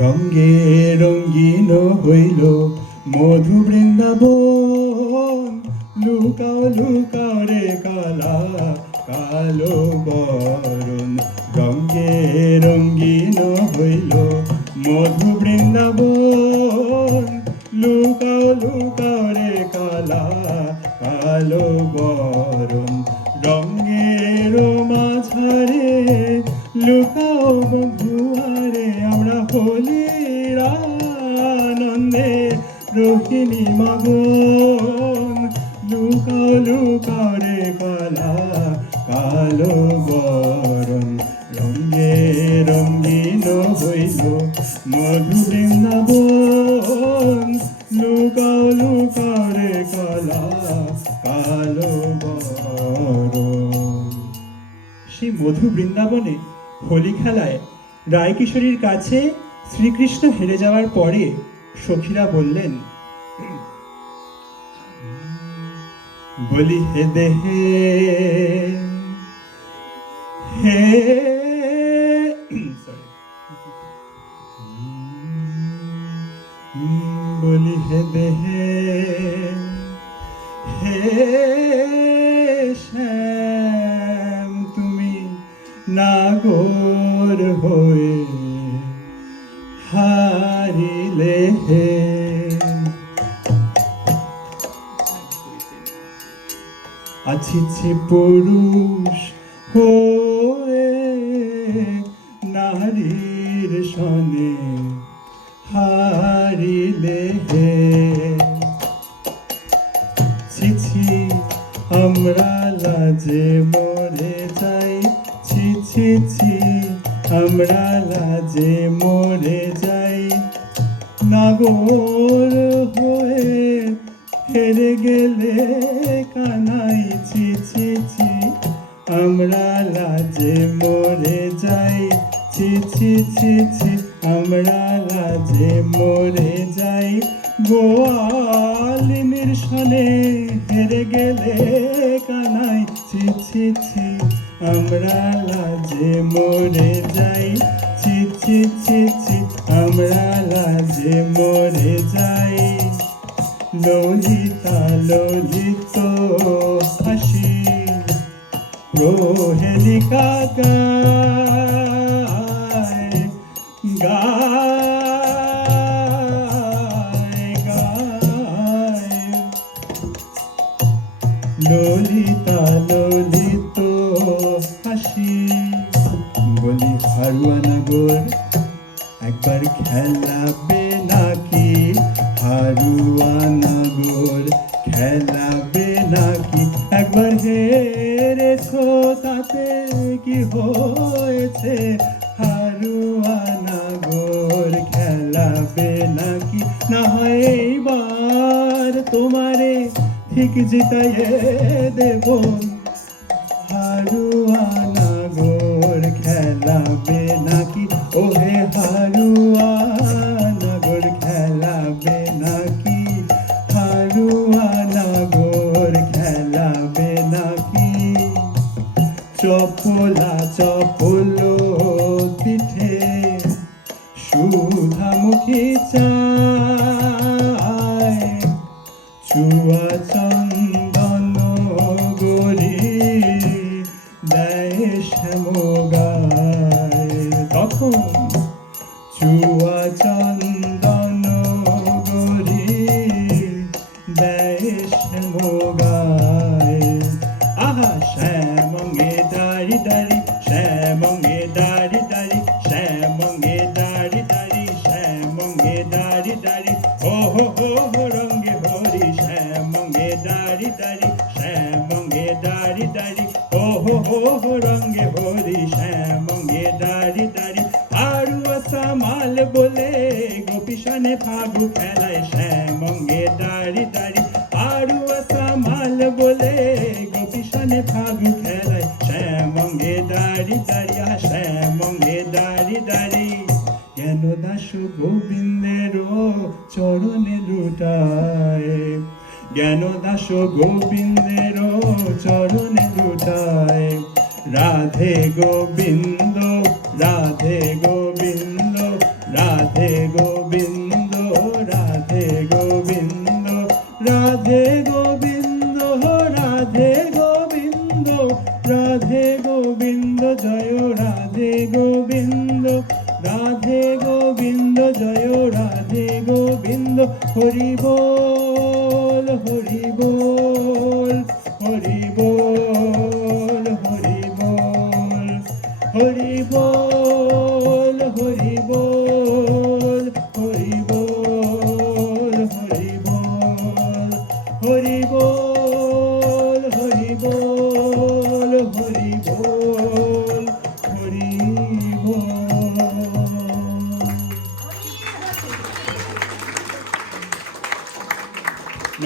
রঙ্গে রঙ্গিন হইল মধু বৃন্দাবন, লুকাও লুকাও রে কালা কালো বরণ। রঙ্গে রঙ্গিন হইল মধু বৃন্দাবন, লুকাও লুকাও রে কালা কালো বরণ। রঙ্গের মাঝারে লুকাও বন্ধুয়ারে, আমরা হোলির আনন্দে রোহিণী মগন। লুকাও লুকাও রে কালা কালো বরণ। রঙ্গে রঙ্গিন হইল মধু বৃন্দাবন, লুকাও লুকাও রে কালা কালো বরণ। সেই মধু বৃন্দাবনে হোলি খেলায় রায়কিশোরীর কাছে শ্রীকৃষ্ণ হেরে যাওয়ার পরে সখীরা বললেন, বলি হে দেহে হে বলি হে দেহে হে শ্যাম, তুমি নাগর হয়ে হারিলে হে। আছিছি পুরুষ হয়ে নারীর সনে হারিলে হে। ছিছি আমরা লাজে মরে যাই, ছি ছি ছি আমরা লাজে মরে যাই। নাগর হয়ে হেরে গেলে কানাই, ছি ছি ছি আমরা লাজে মরে যাই। ছি ছি ছি ছি আমরা লাজে মরে যাই। গোয়ালিনীর সনে হেরে গেলে কানাই, ছি ছি ছি আমরা লাজে মরে যাই। ছি ছি ছি ছি আমরা লাজে মরে যাই। ললিতা ললিত হাসি প্রহেলিকা গায় গায় গায়। ললিতা ললিত হাসি, বলি হারুয়া নগর একবার খেলাবে নাকি? হারুয়া নগর খেলাবে নাকি? একবার হেরেছ তাতে কি হয়েছে? হারুয়া নগর খেলাবে নাকি? না হয় এইবার তোমারে ঠিক জিতাইয়ে দেব। হারুয়া নগর খেলাবে নাকি? ওহে হারুয়া নগর খেলাবে নাকি? হারুয়া নগর খেলাবে নাকি? চপলা চপল পিঠে সুধামুখী চায়, চুয়া চন্দন গরি দেয় শ্যামগায়। তখন চুয়া চন্দন গরি দেয় শ্যামগায়। আহা শ্যামঙ্গে দাড়ি দাড়ি, শ্যামঙ্গে দাড়ি দাড়ি, শ্যামঙ্গে দাড়ি দাড়ি, শ্যামঙ্গে দাড়ি দাড়ি। ও হো হো হো রঙ্গে হরি, শ্যামঙ্গে দাড়ি দাড়ি, শ্যামঙ্গে দাড়ি দাড়ি। ও হো হো হো রঙ্গে হরি, শ্যামঙ্গে দাড়ি দাড়ি। হারুয়া সামাল বলে গোপীশনে ফাগু খেলায়, শ্যামঙ্গে দাড়ি দাড়ি। হারুয়া সামাল বলে গোপীশনে ফাগু খেলায়, শ্যামঙ্গে দাড়ি দাড়ি, শ্যামঙ্গে দাড়ি দাড়ি। কেন দাস গোবিন্দ গোবিন্দের চরণে লুটায়, জ্ঞান দাস গোবিন্দের চরণে লুটায়। রাধে গোবিন্দ, রাধে গোবিন্দ, রাধে গোবিন্দ, রাধে গোবিন্দ, রাধে গোবিন্দ, রাধে গোবিন্দ, রাধে গোবিন্দ, জয় রাধে গোবিন্দ, রাধে গোবিন্দ, জয় রাধে গোবিন্দ। হরি বল, হরি বল।